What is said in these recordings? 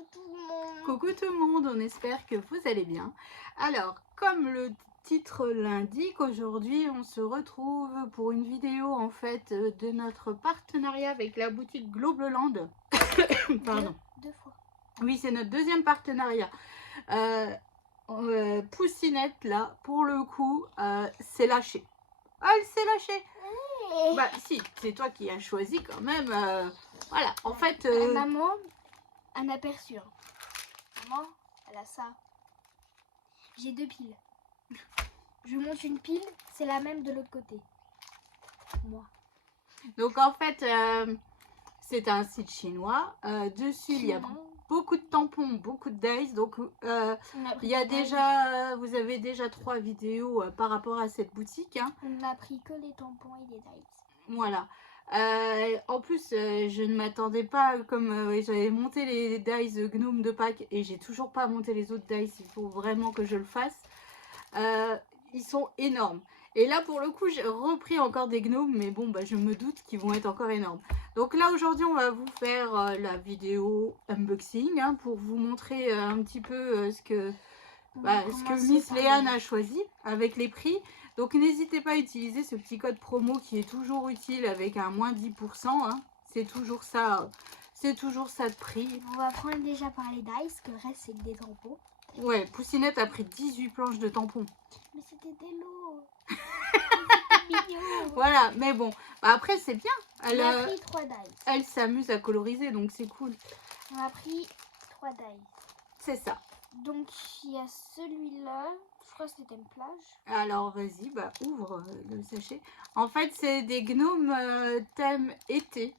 Coucou tout le monde. Coucou tout le monde, on espère que vous allez bien. Alors, comme le titre l'indique, aujourd'hui on se retrouve pour une vidéo en fait de notre partenariat avec la boutique Globeland. Pardon. Deux fois. Oui, c'est notre deuxième partenariat. Poussinette là, pour le coup, s'est lâchée. Ah, elle s'est lâchée. Bah si, c'est toi qui as choisi quand même. Voilà, en fait... Maman, un aperçu. Maman, elle a ça. J'ai deux piles. Je monte une pile, c'est la même de l'autre côté. Moi. Donc en fait, c'est un site chinois. Dessus, il y a beaucoup de tampons, beaucoup de dice. Donc il y a déjà, vous avez déjà 3 vidéos par rapport à cette boutique. Hein. On n'a pris que les tampons et les dice. Voilà. En plus, je ne m'attendais pas, comme j'avais monté les dice Gnome de Pâques et j'ai toujours pas monté les autres dice. Il faut vraiment que je le fasse. Ils sont énormes. Et là, pour le coup, j'ai repris encore des gnomes, mais bon, bah, je me doute qu'ils vont être encore énormes. Donc là, aujourd'hui, on va vous faire la vidéo unboxing hein, pour vous montrer un petit peu ce que Miss Léane a choisi avec les prix. Donc n'hésitez pas à utiliser ce petit code promo qui est toujours utile avec un moins 10%. Hein. C'est toujours ça de prix. On va prendre déjà par les dice, que le reste c'est des tampons. Ouais, Poussinette a pris 18 planches de tampons. Mais c'était des lots. Voilà, mais bon, bah après c'est bien. Elle a pris 3 dice. Elle s'amuse à coloriser, donc c'est cool. On a pris 3 dice. C'est ça. Donc il y a celui-là, je crois que c'était une plage. Alors vas-y, bah ouvre le sachet. En fait, c'est des gnomes thème été.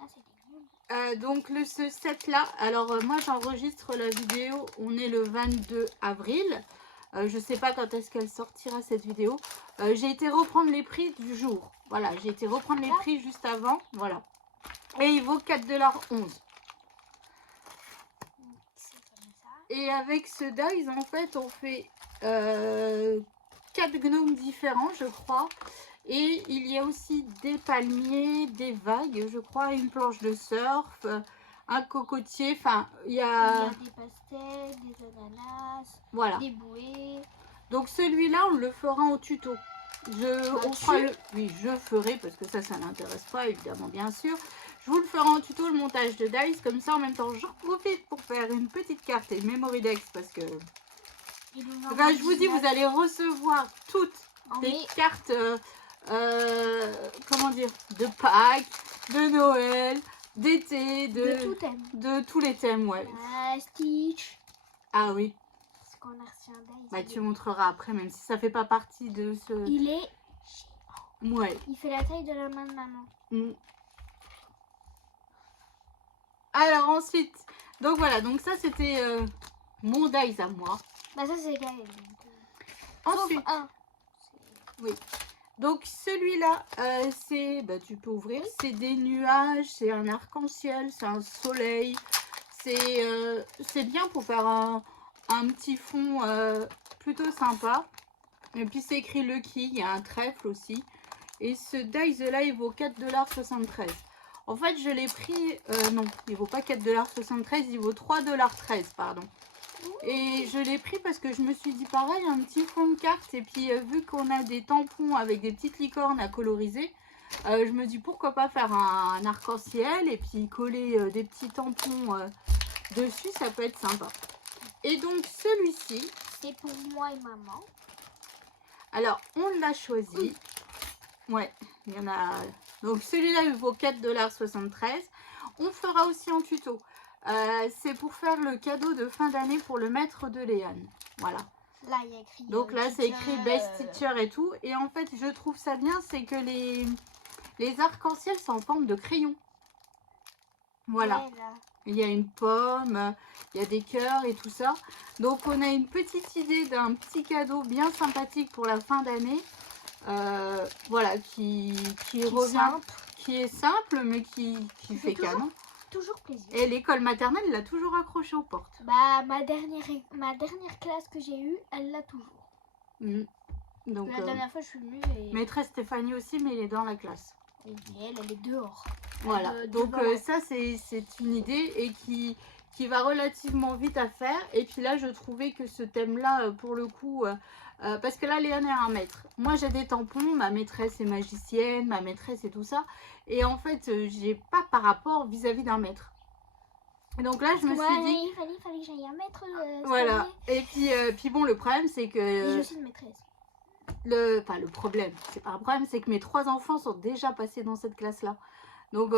Ah, c'est des gnomes. Donc ce set là, alors moi j'enregistre la vidéo, on est le 22 avril. Je sais pas quand est-ce qu'elle sortira cette vidéo. J'ai été reprendre les prix du jour. Voilà, j'ai été reprendre les prix juste avant. Voilà. Et il vaut 4,11 $. Et avec ce dice, en fait, on fait 4 gnomes différents, je crois. Et il y a aussi des palmiers, des vagues, je crois, une planche de surf, un cocotier. Enfin, il y a des pastèques, des ananas, voilà. Des bouées. Donc celui-là, on le fera en tuto. Oui, je ferai, parce que ça n'intéresse pas, évidemment, bien sûr. Je vous le ferai en tuto, le montage de dice. Comme ça, en même temps, j'en profite pour faire une petite carte et memory dex, parce que... Enfin, je vous dis, vous allez recevoir toutes des cartes, comment dire, de Pâques, de Noël, d'été, de tous les thèmes, ouais. Stitch. Ah oui. Parce qu'on a reçu un dice. Bah, tu montreras après, même si ça fait pas partie de ce... Il est... Ouais. Il fait la taille de la main de maman. Alors ensuite, donc voilà, donc ça c'était mon dice à moi. Bah ça c'est Gaël. Ensuite, oui. Donc celui-là, c'est, bah tu peux ouvrir, c'est des nuages, c'est un arc-en-ciel, c'est un soleil. C'est bien pour faire un petit fond plutôt sympa. Et puis c'est écrit Lucky, il y a un trèfle aussi. Et ce dice là, il vaut 4,73 $. En fait, je l'ai pris... non, il vaut pas 4,73 $, il vaut 3,13 $, pardon. Et je l'ai pris parce que je me suis dit pareil, un petit fond de carte. Et puis, vu qu'on a des tampons avec des petites licornes à coloriser, je me dis pourquoi pas faire un arc-en-ciel et puis coller des petits tampons dessus, ça peut être sympa. Et donc, celui-ci... C'est pour moi et maman. Alors, on l'a choisi. Ouais, il y en a... Donc celui-là, il vaut 4,73 $. On fera aussi en tuto. C'est pour faire le cadeau de fin d'année pour le maître de Léane. Voilà. Là, il y a écrit... Donc là, c'est écrit Best Teacher et tout. Et en fait, je trouve ça bien, c'est que les arcs-en-ciel sont en forme de crayon. Voilà. Ouais, il y a une pomme, il y a des cœurs et tout ça. Donc on a une petite idée d'un petit cadeau bien sympathique pour la fin d'année. Voilà, qui revient, qui est simple, mais qui fait canon. Toujours plaisir. Et l'école maternelle l'a toujours accroché aux portes. Bah, ma dernière classe que j'ai eue, elle l'a toujours. Donc, la dernière fois, je suis venue et... Maîtresse Stéphanie aussi, mais elle est dans la classe. Et elle est dehors. Voilà, donc ça, c'est une idée et qui qui va relativement vite à faire. Et puis là, je trouvais que ce thème-là, pour le coup, parce que là, Léane est un maître. Moi, j'ai des tampons, ma maîtresse est magicienne, ma maîtresse et tout ça. Et en fait, j'ai pas par rapport vis-à-vis d'un maître. Et donc là, je me suis dit... Il fallait que j'aille un maître. Voilà. Et puis bon, le problème, c'est que... Et je suis une maîtresse. le problème, c'est pas un problème, c'est que mes 3 enfants sont déjà passés dans cette classe-là. Donc,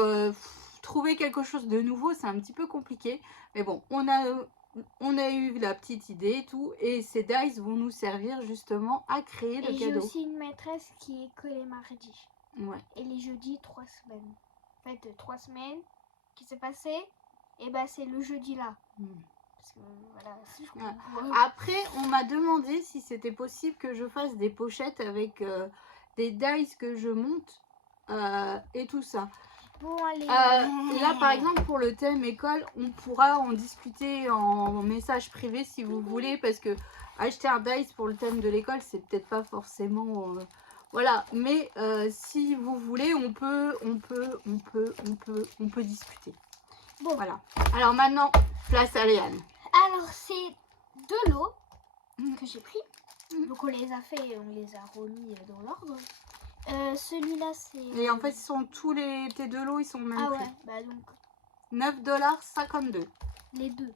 trouver quelque chose de nouveau, c'est un petit peu compliqué. Mais bon, on a eu la petite idée et tout. Et ces dice vont nous servir justement à créer le Et j'ai cadeau. aussi une maîtresse qui est que les mardis. Ouais. Et les jeudis, 3 semaines. En fait, 3 semaines qui s'est passé. Et bah, c'est le jeudi là. Parce que voilà, si je comprends. Après, on m'a demandé si c'était possible que je fasse des pochettes avec des dice que je monte et tout ça. Bon, allez. Là, par exemple, pour le thème école, on pourra en discuter en message privé si vous voulez, parce que acheter un dice pour le thème de l'école, c'est peut-être pas forcément... voilà, mais si vous voulez, on peut discuter. Bon. Voilà. Alors maintenant, place à Léane. Alors, c'est 2 lots que j'ai pris. Donc, on les a fait, on les a remis dans l'ordre. Celui-là, c'est... Et en fait, tous tes 2 lots, ils sont au même prix. Ah ouais, bah donc... $9,52. Les 2.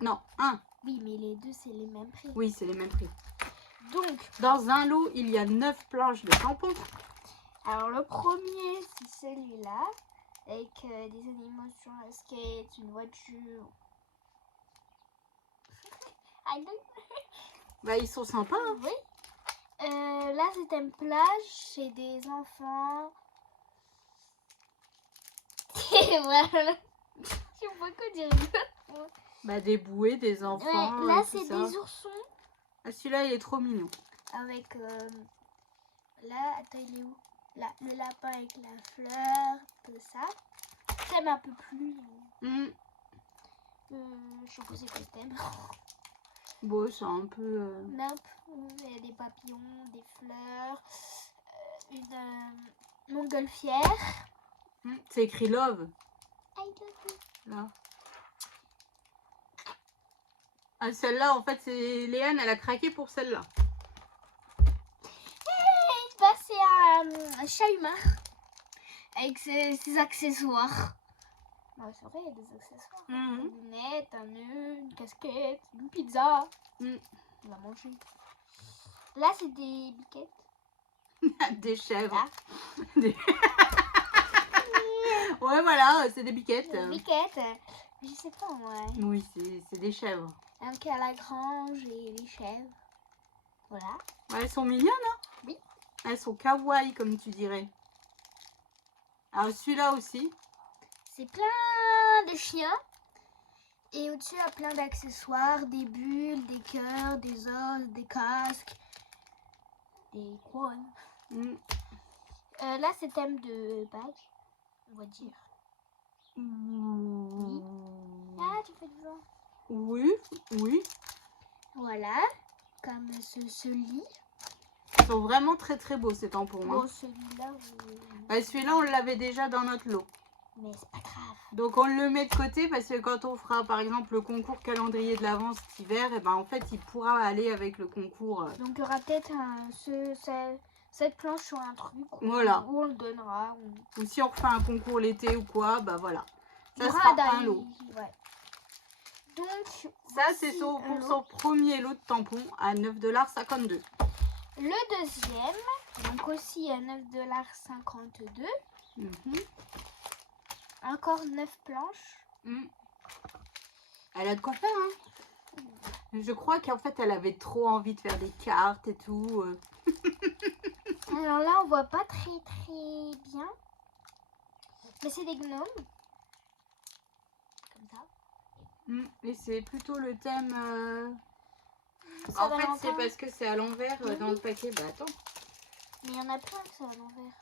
Non, 1. Oui, mais les 2, c'est les mêmes prix. Oui, c'est les mêmes prix. Donc, dans un lot, il y a 9 planches de tampons. Alors, le premier, c'est celui-là. Avec des animaux sur un skate, une voiture. Bah, ils sont sympas. Hein. Oui. Là, c'est une plage chez des enfants. Et voilà. Je sais pas quoi dire. Bah, des bouées, des enfants. Ouais, là, c'est des oursons. Ah, celui-là, il est trop mignon. Avec. Là, attends, il est où? Là, le lapin avec la fleur, tout ça. Thème un peu plus. Je sais pas c'est quoi le thème. Bon, c'est un peu... Nope. Il y a des papillons, des fleurs, une montgolfière. C'est écrit Love. I love you. Là. Ah, celle-là, en fait, c'est Léane, elle a craqué pour celle-là. Bah, c'est un chat humain. Avec ses accessoires. Ah, c'est vrai, il y a des accessoires. Des lunettes, un nœud, une casquette, une pizza. On va manger. Là, c'est des biquettes. Des chèvres. Là. Ouais, voilà, c'est des biquettes. Des biquettes. Je sais pas, moi. Oui, c'est des chèvres. Un qui a la grange et les chèvres. Voilà. Ouais, elles sont mignonnes, hein? Oui. Elles sont kawaii, comme tu dirais. Alors, celui-là aussi. C'est plein de chiens. Et au-dessus, il y a plein d'accessoires, des bulles, des cœurs, des os, des casques, des couronnes. Là, c'est thème de badge, on va dire. Oui. Ah, tu fais du vent. Oui, oui. Voilà, comme ce lit. Ils sont vraiment très très beaux ces tampons. Bon, hein. celui-là, celui-là, on l'avait déjà dans notre lot. mais c'est pas grave. Donc on le met de côté parce que quand on fera par exemple le concours calendrier de l'Avent cet hiver, et ben en fait il pourra aller avec le concours. Donc il y aura peut-être cette planche sur un truc. Voilà. Où on le donnera. Ou si on refait un concours l'été ou quoi, bah voilà. Ça sera sera un lot. Ouais. Donc ça c'est pour son premier lot de tampons à $9,52. Le deuxième, donc aussi à $9,52. Encore 9 planches. Elle a de quoi faire, hein. Je crois qu'en fait, elle avait trop envie de faire des cartes et tout. Alors là, on voit pas très très bien. Mais c'est des gnomes. Comme ça. Et c'est plutôt le thème... En fait, c'est parce que c'est à l'envers dans le paquet. Bah attends. Mais il y en a plein que c'est à l'envers.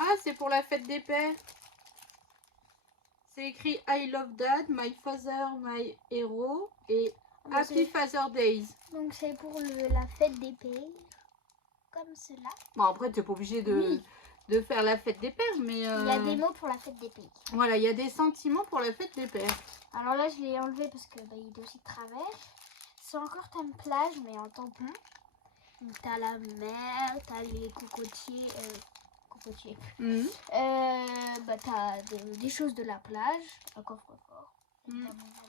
Ah, c'est pour la fête des pères. C'est écrit I love dad, my father, my hero et Happy Father Days. Donc c'est pour la fête des pères. Comme cela. Bon, après, tu n'es pas obligé de de faire la fête des pères, mais... Il y a des mots pour la fête des pays. Voilà, il y a des sentiments pour la fête des pères. Alors là, je l'ai enlevé parce que il est aussi de travers. C'est encore thème plage, mais en tampon. T'as la mer, t'as les cocotiers. Cocotiers. T'as des choses de la plage. Un coffre-fort.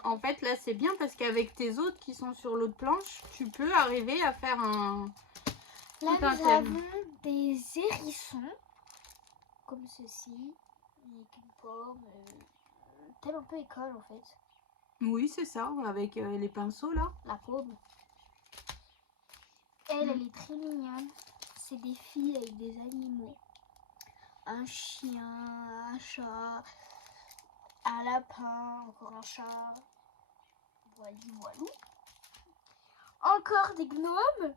En fait, là, c'est bien parce qu'avec tes autres qui sont sur l'autre planche, tu peux arriver à faire un... Là, nous avons des hérissons. Comme ceci. Avec une pomme. Thème un peu école, en fait. Oui, c'est ça, avec les pinceaux, là. La pomme. Elle est très mignonne. C'est des filles avec des animaux. Un chien, un chat, un lapin, encore un chat. Voilà. Encore des gnomes.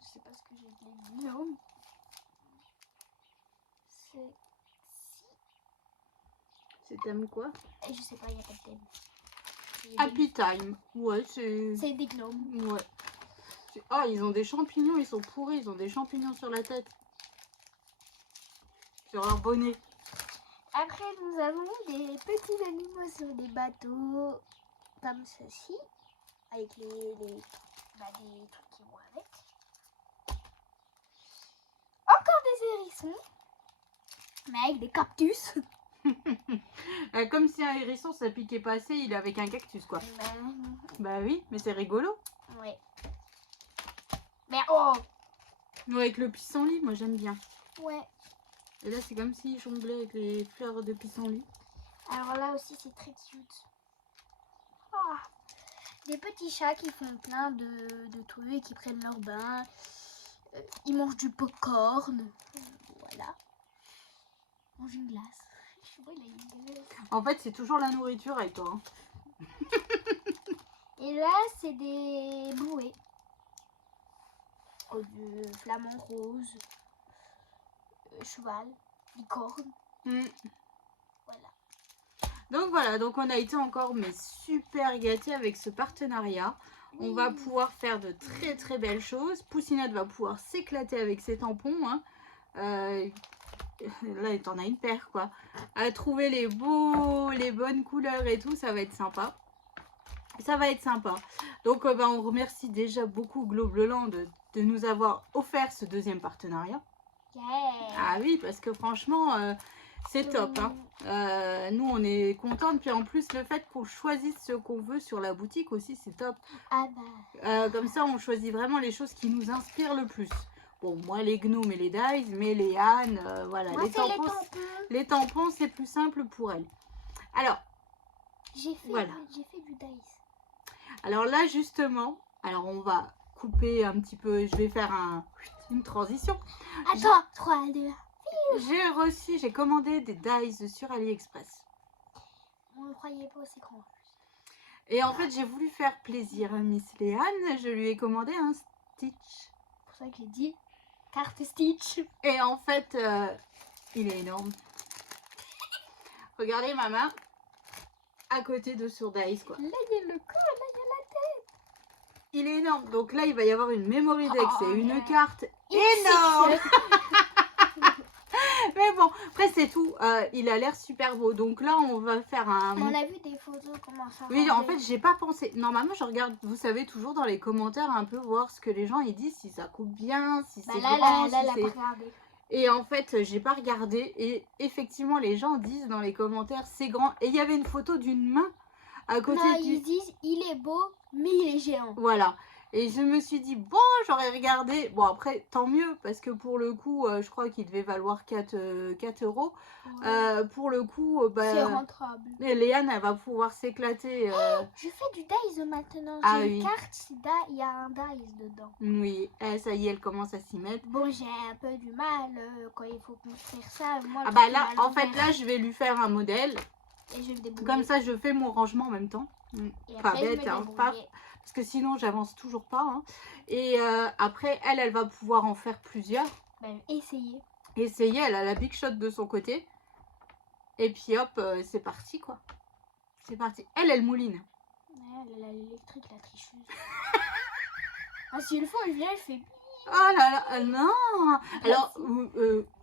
Je sais pas ce que j'ai dit, les gnomes. C'est thème quoi? Et je sais pas, il n'y a pas de thème. Happy Time. Ouais, c'est des gnomes. Ouais. Ah, ils ont des champignons, ils sont pourris, ils ont des champignons sur la tête. Sur leur bonnet. Après, nous avons des petits animaux sur des bateaux, comme ceci, avec des trucs qui vont avec. Encore des hérissons, mais avec des cactus. Comme si un hérisson, ça piquait pas assez, il est avec un cactus, quoi. Bah oui, mais c'est rigolo. Ouais. Mais oh! Ouais, avec le pissenlit, moi j'aime bien. Ouais. Et là, c'est comme s'il jonglait avec les fleurs de pissenlit. Alors là aussi, c'est très cute. Oh. Des petits chats qui font plein de trucs et qui prennent leur bain. Ils mangent du popcorn. Voilà. Ils mangent une glace. En fait, c'est toujours la nourriture avec toi. Hein. Et là, c'est des bouées. Du flamant rose. Cheval. Licorne. Voilà. Donc voilà, donc on a été encore mais super gâtés avec ce partenariat. On va pouvoir faire de très très belles choses. Poussinette va pouvoir s'éclater avec ses tampons. Hein. Là, t'en as une paire quoi. À trouver les bonnes couleurs et tout, ça va être sympa. Ça va être sympa. Donc on remercie déjà beaucoup Globleland de nous avoir offert ce deuxième partenariat. Yeah. Ah oui, parce que franchement, c'est top. Hein. Nous, on est contents. Puis en plus, le fait qu'on choisisse ce qu'on veut sur la boutique aussi, c'est top. Ah bah. Comme ça, on choisit vraiment les choses qui nous inspirent le plus. Bon, moi, les gnomes et les dies, mais les ânes, voilà. Moi, les tampons, c'est plus simple pour elles. Alors, j'ai fait du dice. Alors là, justement, alors on va couper un petit peu. Je vais faire une transition. Attends, 3, 2, 1. J'ai commandé des dies sur AliExpress. On ne croyait pas aussi grand. Et en fait, j'ai voulu faire plaisir à Miss Léane. Je lui ai commandé un Stitch. C'est pour ça que j'ai dit carte Stitch. Et en fait, il est énorme. Regardez ma main à côté de sur Dice, quoi. Là, il y a le corps, là, il y a la tête. Il est énorme. Donc là, il va y avoir une memory deck. C'est une carte énorme. Mais bon, après c'est tout. Il a l'air super beau. Donc là, on va faire un... On a vu des photos, comment ça. Oui, en fait, j'ai pas pensé. Normalement, je regarde, vous savez, toujours dans les commentaires un peu voir ce que les gens ils disent, si ça coupe bien, si c'est grand, si c'est... Et en fait, j'ai pas regardé. Et effectivement, les gens disent dans les commentaires, c'est grand. Et il y avait une photo d'une main à côté ils disent, il est beau, mais il est géant. Voilà. Et je me suis dit, bon, j'aurais regardé. Bon, après, tant mieux, parce que pour le coup, je crois qu'il devait valoir 4 €. Ouais. Pour le coup, c'est rentable. Léane, elle va pouvoir s'éclater. Je fais du dice maintenant. Ah, j'ai une carte, il y a un dice dedans. Oui, ça y est, elle commence à s'y mettre. Bon, j'ai un peu du mal quand il faut construire ça. Moi, ah bah là, en fait, là, je vais lui faire un modèle. Et je vais me comme ça, je fais mon rangement en même temps. Et pas après, bête, hein, pas... Parce que sinon, j'avance toujours pas. Hein. Et après, elle va pouvoir en faire plusieurs. Ben, essayer. Essayer, elle a la big shot de son côté. Et puis hop, c'est parti quoi. C'est parti. Elle mouline. Ouais, elle a l'électrique, la tricheuse. Ah, si le fond, elle vient, elle fait... Oh là là, non. Alors,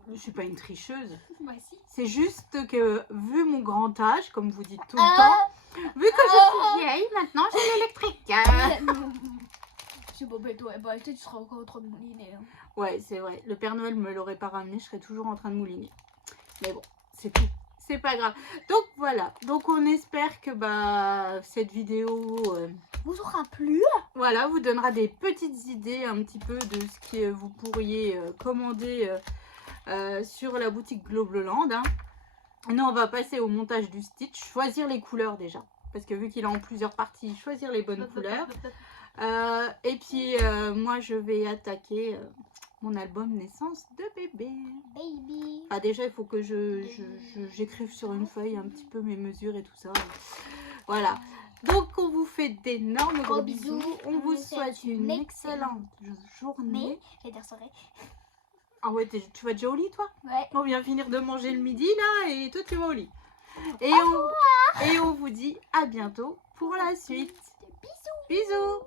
je suis pas une tricheuse. Moi aussi. C'est juste que, vu mon grand âge, comme vous dites tout le temps, vu que je suis vieille, maintenant j'ai l'électrique. C'est bon, mais toi, bah, tu seras encore en train de mouliner. Hein. Ouais, c'est vrai. Le Père Noël me l'aurait pas ramené, je serais toujours en train de mouliner. Mais bon, c'est tout. C'est pas grave. Donc voilà. Donc on espère que bah cette vidéo vous aura plu. Voilà, vous donnera des petites idées un petit peu de ce que vous pourriez commander sur la boutique Globleland. Hein. Nous, on va passer au montage du Stitch, choisir les couleurs déjà. Parce que vu qu'il est en plusieurs parties, choisir les bonnes couleurs. Et puis, moi, je vais attaquer mon album naissance de bébé. Baby. Ah, déjà, il faut que j'écrive sur une feuille un petit peu mes mesures et tout ça. Voilà. Donc, on vous fait d'énormes gros bisous. On vous souhaite une excellente journée. Je vais dire soirée. Ah ouais, tu vas déjà au lit, toi? Ouais. On vient finir de manger le midi, là, et toi, tu vas au lit. Et on vous dit à bientôt pour la suite. Bisous. Bisous.